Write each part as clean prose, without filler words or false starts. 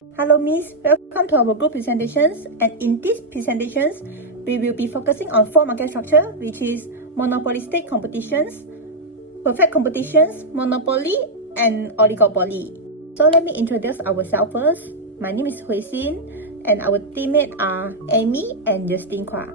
Hello Miss, welcome to our group presentations, and in these presentations, we will be focusing on 4 market structure, which is monopolistic competitions, perfect competitions, monopoly, and oligopoly. So let me introduce ourselves first. My name is Hui Xin, and our teammates are Amy and Justin Kwa.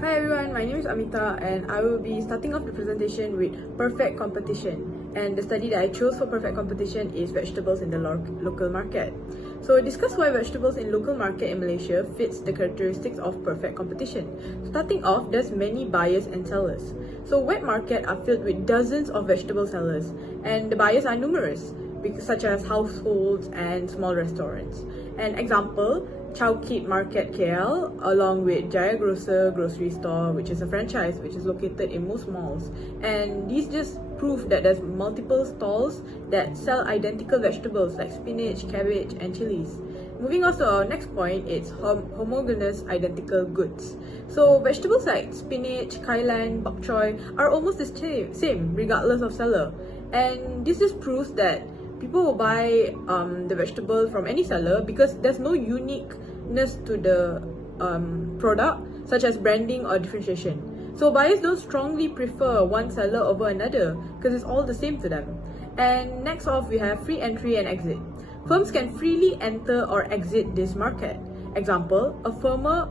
Hi everyone, my name is Amita and I will be starting off the presentation with perfect competition. And the study that I chose for perfect competition is vegetables in the local market. So discuss why vegetables in local market in Malaysia fits the characteristics of perfect competition. Starting off, there's many buyers and sellers. So wet market are filled with dozens of vegetable sellers, and the buyers are numerous, such as households and small restaurants. An example, Chowkit Market KL, along with Jaya Grocer grocery store, which is a franchise which is located in most malls. And these just prove that there's multiple stalls that sell identical vegetables like spinach, cabbage, and chilies. Moving on to our next point, it's homogeneous identical goods. So vegetables like spinach, kailan, bok choy are almost the same regardless of seller. And this just proves that people will buy the vegetable from any seller because there's no uniqueness to the product, such as branding or differentiation. So buyers don't strongly prefer one seller over another because it's all the same to them. And next off, we have free entry and exit. Firms can freely enter or exit this market. Example, a farmer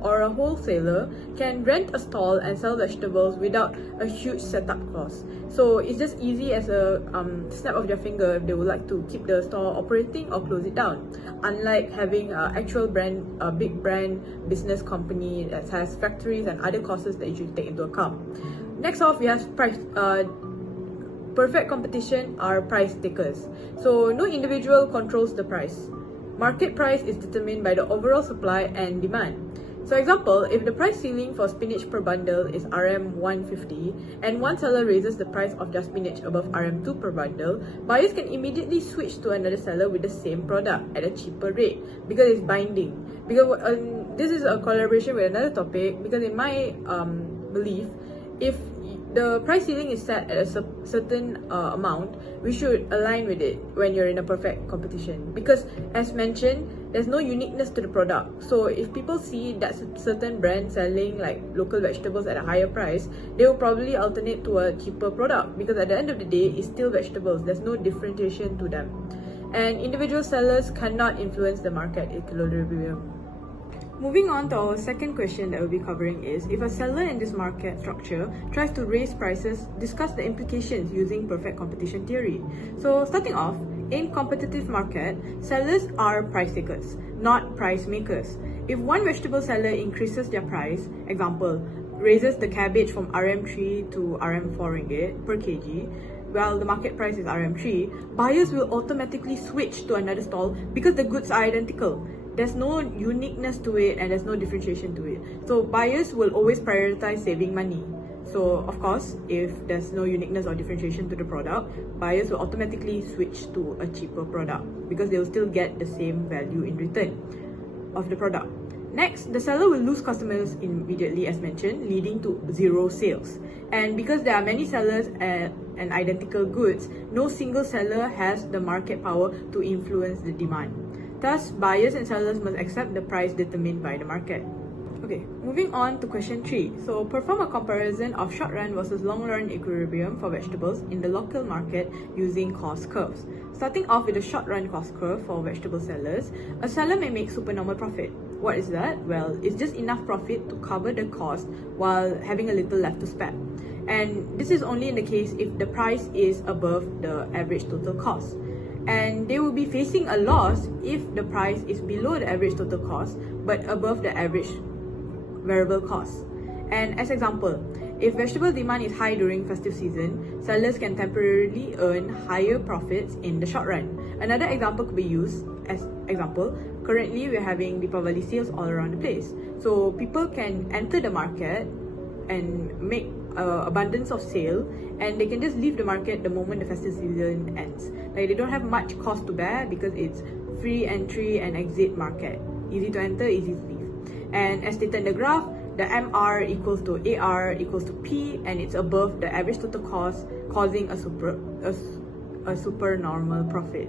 or a wholesaler can rent a stall and sell vegetables without a huge setup cost. So it's just easy as a snap of their finger if they would like to keep the store operating or close it down. Unlike having an actual big brand business company that has factories and other costs that you should take into account. Next off, we have price. Perfect competition are price takers. So no individual controls the price. Market price is determined by the overall supply and demand. So example, if the price ceiling for spinach per bundle is RM 150 and one seller raises the price of their spinach above RM 2 per bundle, buyers can immediately switch to another seller with the same product at a cheaper rate because it's binding. Because this is a collaboration with another topic, because in my belief, if the price ceiling is set at a certain amount, we should align with it when you're in a perfect competition. Because as mentioned, there's no uniqueness to the product. So if people see that certain brand selling like local vegetables at a higher price, they will probably alternate to a cheaper product because at the end of the day, it's still vegetables. There's no differentiation to them. And individual sellers cannot influence the market equilibrium. Moving on to our second question that we'll be covering is, if a seller in this market structure tries to raise prices, discuss the implications using perfect competition theory. So starting off, in competitive market, sellers are price takers, not price makers. If one vegetable seller increases their price, example, raises the cabbage from RM3 to RM4 ringgit per kg, while the market price is RM3, buyers will automatically switch to another stall because the goods are identical. There's no uniqueness to it and there's no differentiation to it. So buyers will always prioritize saving money. So of course, if there's no uniqueness or differentiation to the product, buyers will automatically switch to a cheaper product because they will still get the same value in return of the product. Next, the seller will lose customers immediately, as mentioned, leading to zero sales. And because there are many sellers and identical goods, no single seller has the market power to influence the demand. Thus, buyers and sellers must accept the price determined by the market. Okay, moving on to question 3. So, perform a comparison of short-run versus long-run equilibrium for vegetables in the local market using cost curves. Starting off with the short-run cost curve for vegetable sellers, a seller may make supernormal profit. What is that? Well, it's just enough profit to cover the cost while having a little left to spare. And this is only in the case if the price is above the average total cost. And they will be facing a loss if the price is below the average total cost but above the average variable cost. And as example, if vegetable demand is high during festive season, sellers can temporarily earn higher profits in the short run. Another example could be used as example, currently we're having Deepavali sales all around the place. So people can enter the market and make abundance of sale, and they can just leave the market the moment the festive season ends. Like, they don't have much cost to bear because it's free entry and exit market. Easy to enter, easy to leave. And as stated in the graph, the MR equals to AR equals to P, and it's above the average total cost, causing a a supernormal profit.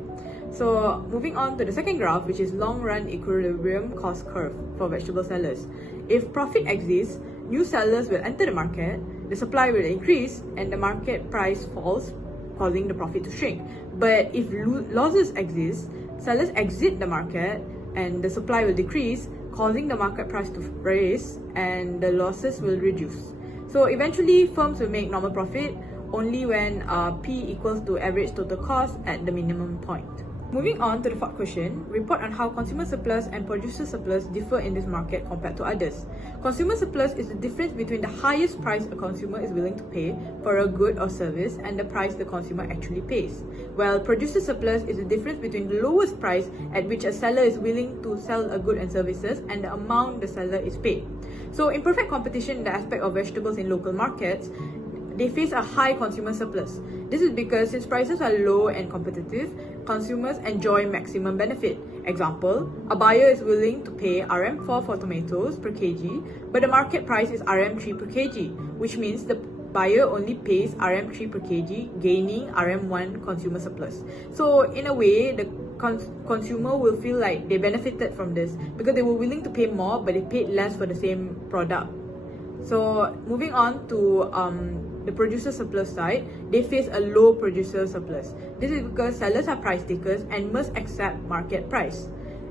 So moving on to the second graph, which is long run equilibrium cost curve for vegetable sellers. If profit exists, new sellers will enter the market, the supply will increase, and the market price falls, causing the profit to shrink. But if losses exist, sellers exit the market and the supply will decrease, causing the market price to raise and the losses will reduce. So eventually firms will make normal profit only when P equals to average total cost at the minimum point. Moving on to the fourth question, report on how consumer surplus and producer surplus differ in this market compared to others. Consumer surplus is the difference between the highest price a consumer is willing to pay for a good or service and the price the consumer actually pays. While producer surplus is the difference between the lowest price at which a seller is willing to sell a good and services and the amount the seller is paid. So in perfect competition in the aspect of vegetables in local markets, they face a high consumer surplus. This is because since prices are low and competitive, consumers enjoy maximum benefit. Example, a buyer is willing to pay RM4 for tomatoes per kg, but the market price is RM3 per kg, which means the buyer only pays RM3 per kg, gaining RM1 consumer surplus. So in a way, the consumer will feel like they benefited from this because they were willing to pay more, but they paid less for the same product. So moving on to the producer surplus side, they face a low producer surplus. This is because sellers are price takers and must accept market price.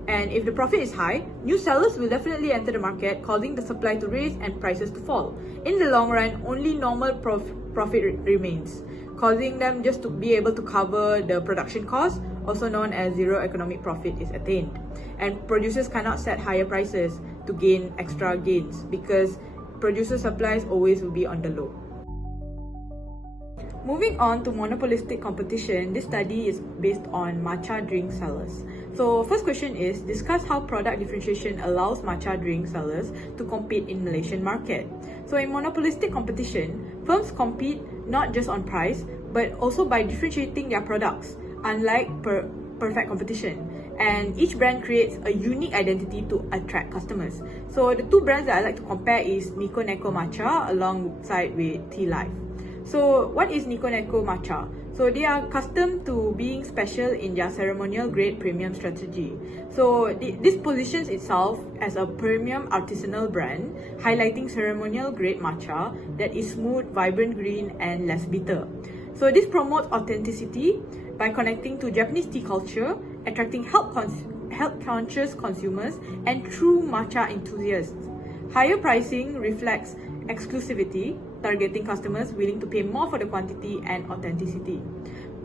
And if the profit is high, new sellers will definitely enter the market, causing the supply to raise and prices to fall. In the long run, only normal profit remains, causing them just to be able to cover the production cost, also known as zero economic profit is attained. And producers cannot set higher prices to gain extra gains because producer supplies always will be on the low. Moving on to monopolistic competition, this study is based on matcha drink sellers. So first question is, discuss how product differentiation allows matcha drink sellers to compete in Malaysian market. So in monopolistic competition, firms compete not just on price, but also by differentiating their products, unlike perfect competition. And each brand creates a unique identity to attract customers. So the two brands that I like to compare is Nico Neko Matcha alongside with Tea Life. So what is Nico Neko Matcha? So they are accustomed to being special in their ceremonial grade premium strategy. So this positions itself as a premium artisanal brand, highlighting ceremonial grade matcha that is smooth, vibrant green and less bitter. So this promotes authenticity by connecting to Japanese tea culture, attracting health-conscious consumers and true matcha enthusiasts. Higher pricing reflects exclusivity, targeting customers willing to pay more for the quantity and authenticity.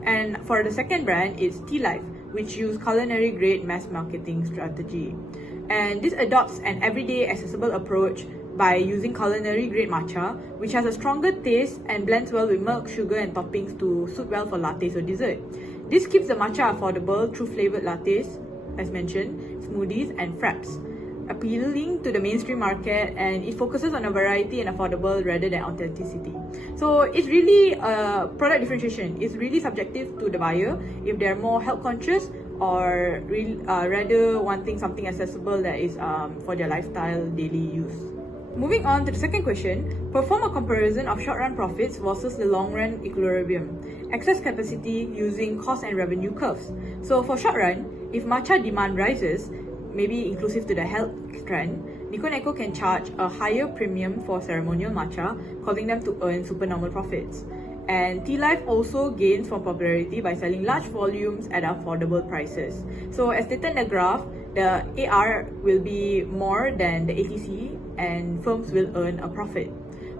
And for the second brand, it's Tea Life, which use culinary grade mass marketing strategy. And this adopts an everyday accessible approach by using culinary grade matcha, which has a stronger taste and blends well with milk, sugar and toppings to suit well for lattes or dessert. This keeps the matcha affordable through flavored lattes, as mentioned, smoothies and fraps, appealing to the mainstream market, and it focuses on a variety and affordable rather than authenticity. So it's really product differentiation. It's really subjective to the buyer if they're more health conscious or rather wanting something accessible that is for their lifestyle daily use. Moving on to the second question, perform a comparison of short-run profits versus the long-run equilibrium. Excess capacity using cost and revenue curves. So for short-run, if matcha demand rises, maybe inclusive to the health trend, Nico Neko can charge a higher premium for ceremonial matcha, causing them to earn supernormal profits. And Tea Life also gains from popularity by selling large volumes at affordable prices. So as stated in the graph, the AR will be more than the ATC and firms will earn a profit.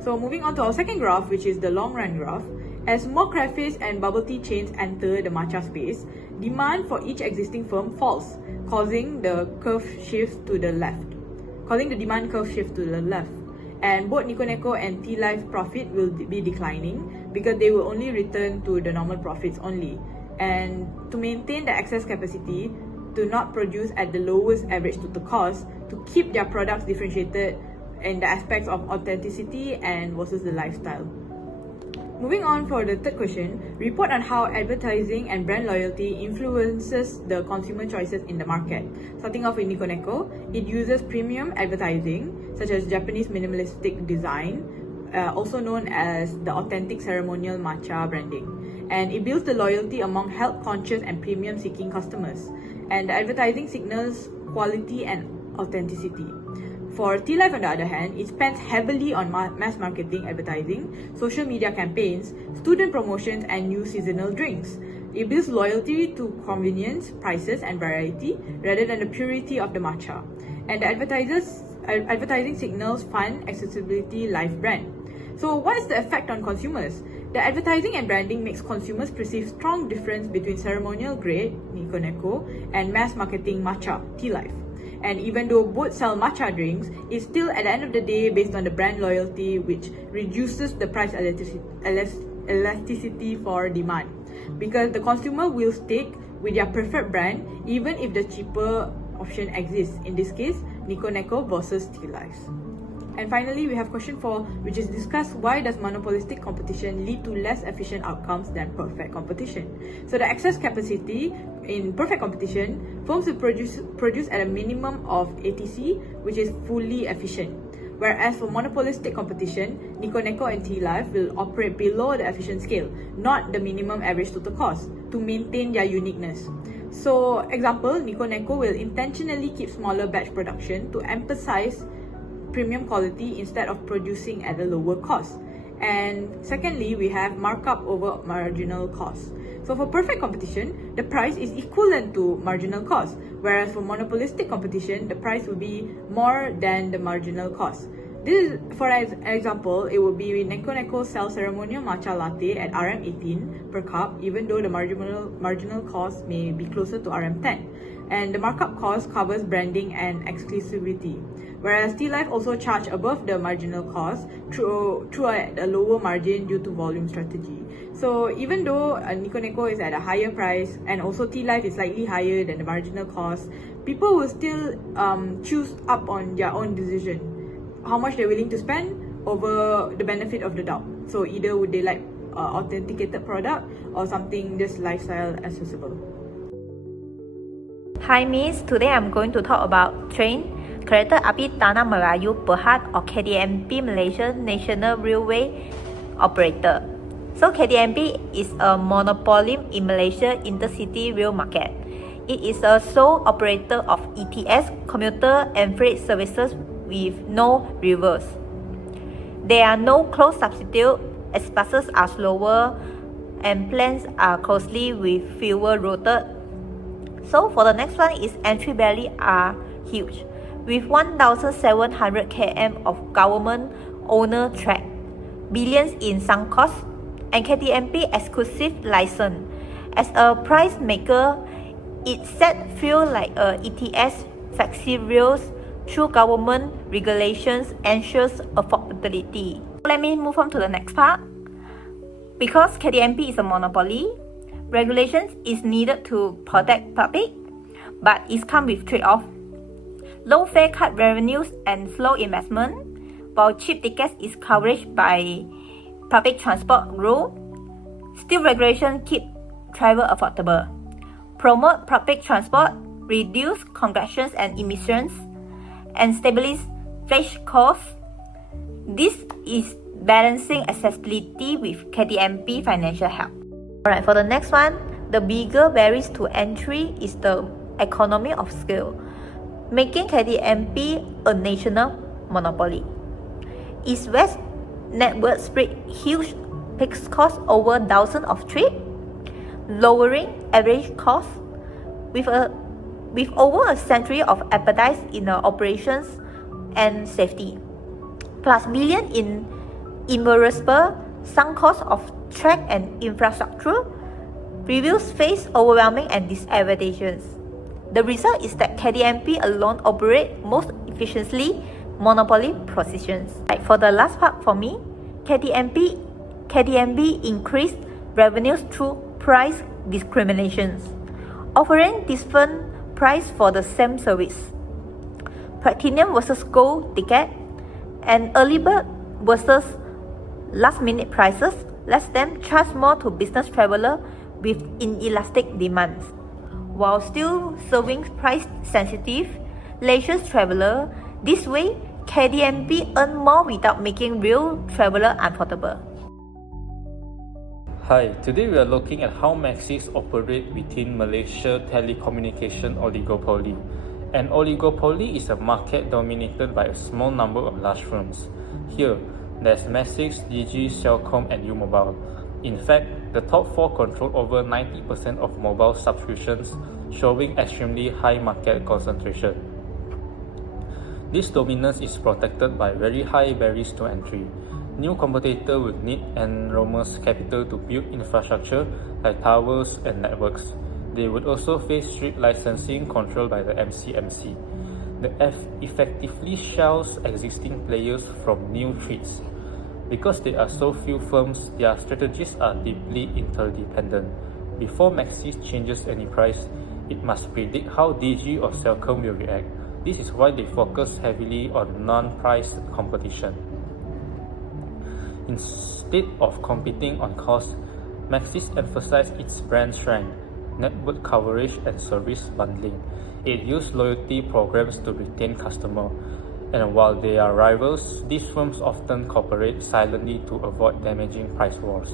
So moving on to our second graph, which is the long run graph, as more cafes and bubble tea chains enter the matcha space, demand for each existing firm falls, causing the demand curve shift to the left. And both Nico Neko and Tea Life profit will be declining because they will only return to the normal profits only. And to maintain the excess capacity, to not produce at the lowest average total cost, to keep their products differentiated in the aspects of authenticity and versus the lifestyle. Moving on for the third question, report on how advertising and brand loyalty influences the consumer choices in the market. Starting off with Nico Neko, it uses premium advertising such as Japanese minimalistic design, also known as the authentic ceremonial matcha branding. and it builds the loyalty among health-conscious and premium-seeking customers. And the advertising signals quality and authenticity. For Tea Life, on the other hand, it spends heavily on mass marketing advertising, social media campaigns, student promotions, and new seasonal drinks. It builds loyalty to convenience, prices, and variety rather than the purity of the matcha. And the advertising signals fun, accessibility, live brand. So what is the effect on consumers? The advertising and branding makes consumers perceive strong difference between ceremonial grade, Nico Neko, and mass marketing matcha, Tea Life. And even though both sell matcha drinks, it's still at the end of the day based on the brand loyalty, which reduces the price elasticity for demand. Because the consumer will stick with their preferred brand even if the cheaper option exists. In this case, Nico Neko versus Tea Life. And finally, we have question 4, which is discuss why does monopolistic competition lead to less efficient outcomes than perfect competition. So the excess capacity in perfect competition, firms will produce at a minimum of ATC, which is fully efficient. Whereas for monopolistic competition, Nico Neko and Tea Life will operate below the efficient scale, not the minimum average total cost, to maintain their uniqueness. So, example, Nico Neko will intentionally keep smaller batch production to emphasize premium quality instead of producing at a lower cost. And secondly, we have markup over marginal cost. So for perfect competition, the price is equivalent to marginal cost, whereas for monopolistic competition, the price will be more than the marginal cost. This is, for example, it would be Nico Neko sells ceremonial matcha latte at RM18 per cup, even though the marginal cost may be closer to RM10. And the markup cost covers branding and exclusivity. Whereas Tea Life also charge above the marginal cost through a lower margin due to volume strategy. So even though Nico Neko is at a higher price and also Tea Life is slightly higher than the marginal cost, people will still choose up on their own decision, how much they're willing to spend over the benefit of the doubt. So either would they like authenticated product or something just lifestyle accessible. Hi Miss, today I'm going to talk about train Kereta Api Tanah Melayu Berhad or KTMP Malaysia National Railway operator. So KTMP is a monopoly in Malaysia intercity rail market. It is a sole operator of ETS, commuter and freight services with no rivals. There are no close substitute as buses are slower and planes are closely with fewer routes. So for the next one is entry barriers are huge, with 1,700 km of government owner track, billions in sunk costs, and KTMP exclusive license. As a price maker, it set feel like a ETS flexi rails through government regulations ensures affordability. Let me move on to the next part. Because KTMP is a monopoly, regulations is needed to protect public, but it comes with trade-off. Low fare cut revenues and slow investment, while cheap tickets is coverage by public transport rule. Still regulation keep travel affordable. Promote public transport, reduce congestion and emissions, and stabilize freight costs. This is balancing accessibility with KTMP financial help. Alright, for the next one, the bigger barriers to entry is the economy of scale, making KTMP a national monopoly. East-West network spread huge fixed costs over thousands of trips, lowering average costs. With over a century of expertise in operations and safety, plus billion in irreversible sunk costs of track and infrastructure, reviews face overwhelming and disadvantages. The result is that KTMP alone operate most efficiently monopoly positions. Like for the last part for me, KTMP increased revenues through price discriminations, offering different price for the same service. Platinum versus gold ticket and early bird versus last minute prices lets them charge more to business traveler with inelastic demands, while still serving price sensitive leisure traveler. This way, KTMP earn more without making real traveler uncomfortable. Hi, today we are looking at how Maxis operate within Malaysia telecommunication oligopoly. An oligopoly is a market dominated by a small number of large firms. Here, there's Maxis, GEE, Celcom and U-Mobile. In fact, the top 4 control over 90% of mobile subscriptions, showing extremely high market concentration. This dominance is protected by very high barriers to entry. New competitors would need enormous capital to build infrastructure like towers and networks. They would also face strict licensing controlled by the MCMC. The effectively shells existing players from new threats. Because there are so few firms, their strategies are deeply interdependent. Before Maxis changes any price, it must predict how DG or Celcom will react. This is why they focus heavily on non-price competition. Instead of competing on cost, Maxis emphasizes its brand strength, network coverage and service bundling. It uses loyalty programs to retain customers. And while they are rivals, these firms often cooperate silently to avoid damaging price wars.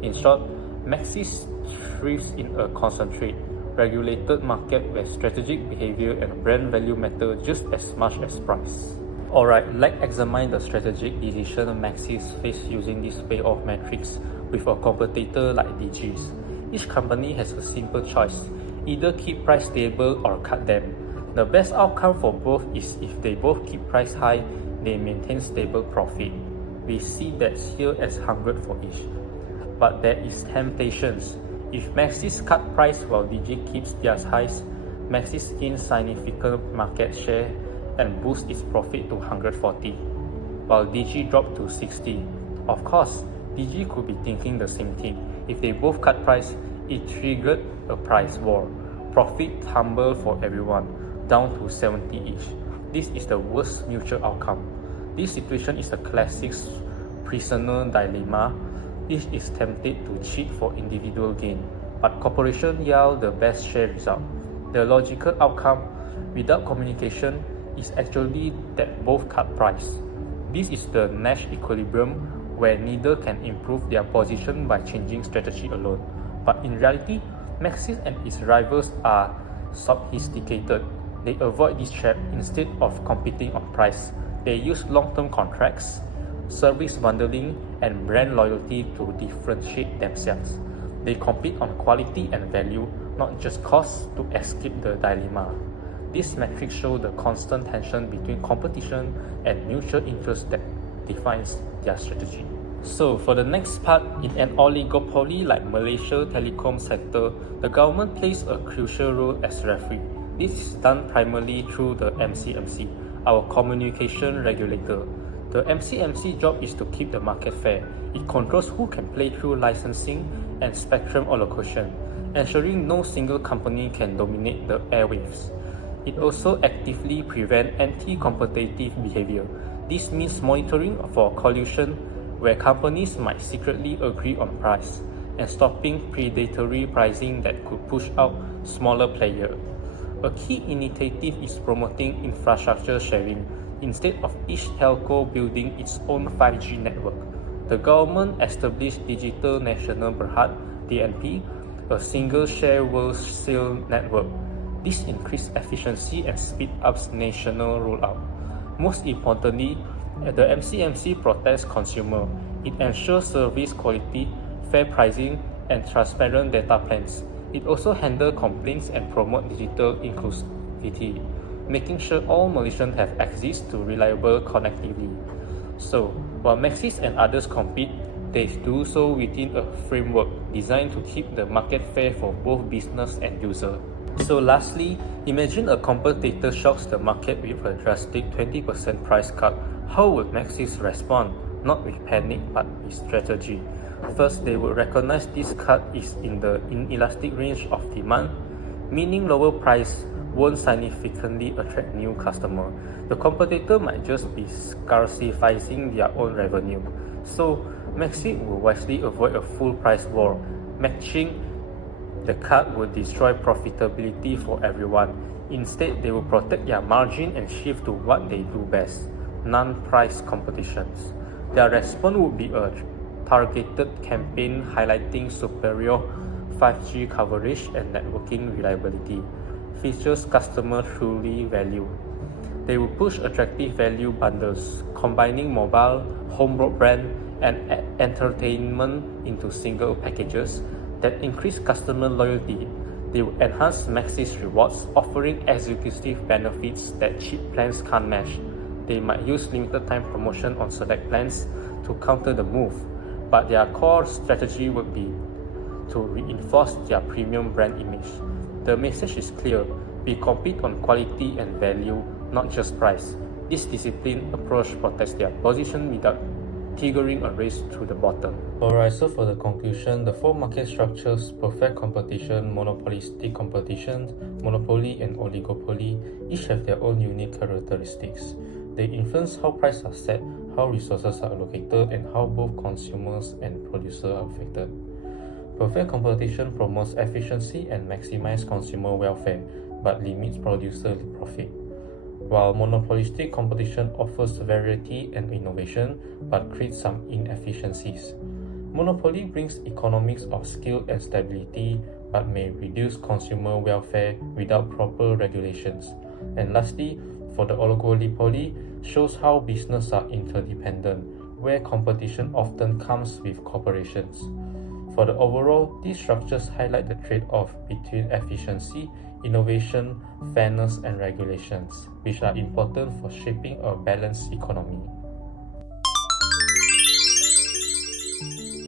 In short, Maxis thrives in a concentrated, regulated market where strategic behavior and brand value matter just as much as price. Alright, let's examine the strategic decision Maxis face using this payoff matrix with a competitor like DG's. Each company has a simple choice, either keep price stable or cut them. The best outcome for both is if they both keep price high, they maintain stable profit. We see that here as 100 for each. But there is temptations. If Maxis cut price while DG keeps theirs highs, Maxis gains significant market share and boosts its profit to 140, while DG dropped to 60. Of course, DG could be thinking the same thing. If they both cut price, it triggered a price war. Profit tumbled for everyone, down to 70 each. This is the worst mutual outcome. This situation is a classic prisoner dilemma. Each is tempted to cheat for individual gain, but corporation yield the best share result. The logical outcome, without communication, is actually that both cut price. This is the Nash equilibrium where neither can improve their position by changing strategy alone. But in reality, Maxis and its rivals are sophisticated. They avoid this trap. Instead of competing on price, they use long-term contracts, service bundling, and brand loyalty to differentiate themselves. They compete on quality and value, not just cost, to escape the dilemma. This metric shows the constant tension between competition and mutual interest that defines their strategy. So for the next part, in an oligopoly like Malaysia telecom sector, the government plays a crucial role as referee. This is done primarily through the MCMC, our communication regulator. The MCMC job is to keep the market fair. It controls who can play through licensing and spectrum allocation, ensuring no single company can dominate the airwaves. It also actively prevents anti-competitive behavior. This means monitoring for collusion, where companies might secretly agree on price, and stopping predatory pricing that could push out smaller players. A key initiative is promoting infrastructure sharing. Instead of each telco building its own 5G network, the government established Digital National Berhad (DNP), a single share wholesale network. This increased efficiency and speed up national rollout. Most importantly, the MCMC protects consumers. It ensures service quality, fair pricing, and transparent data plans. It also handles complaints and promotes digital inclusivity, making sure all Malaysians have access to reliable connectivity. So, while Maxis and others compete, they do so within a framework designed to keep the market fair for both business and user. So lastly, imagine a competitor shocks the market with a drastic 20% price cut. How would Maxis respond? Not with panic, but with strategy. First, they would recognize this cut is in the inelastic range of demand, meaning lower price won't significantly attract new customers. The competitor might just be scarcifying their own revenue. So, Maxis will wisely avoid a full price war. Matching the cut will destroy profitability for everyone. Instead, they will protect their margin and shift to what they do best, non-price competitions. Their response would be a targeted campaign highlighting superior 5G coverage and networking reliability, features customers truly value. They will push attractive value bundles, combining mobile, home broadband, and entertainment into single packages that increase customer loyalty. They will enhance Maxis rewards, offering executive benefits that cheap plans can't match. They might use limited time promotion on select plans to counter the move, but their core strategy would be to reinforce their premium brand image. The message is clear: we compete on quality and value, not just price. This disciplined approach protects their position without triggering a race to the bottom. Alright, so for the conclusion, the four market structures, perfect competition, monopolistic competition, monopoly, and oligopoly, each have their own unique characteristics. They influence how prices are set, how resources are allocated, and how both consumers and producers are affected. Perfect competition promotes efficiency and maximizes consumer welfare, but limits producer profit. While monopolistic competition offers variety and innovation, but creates some inefficiencies. Monopoly brings economics of scale and stability, but may reduce consumer welfare without proper regulations. And lastly, for the oligopoly, shows how businesses are interdependent, where competition often comes with corporations. For the overall, these structures highlight the trade-off between efficiency, innovation, fairness, and regulations, which are important for shaping a balanced economy.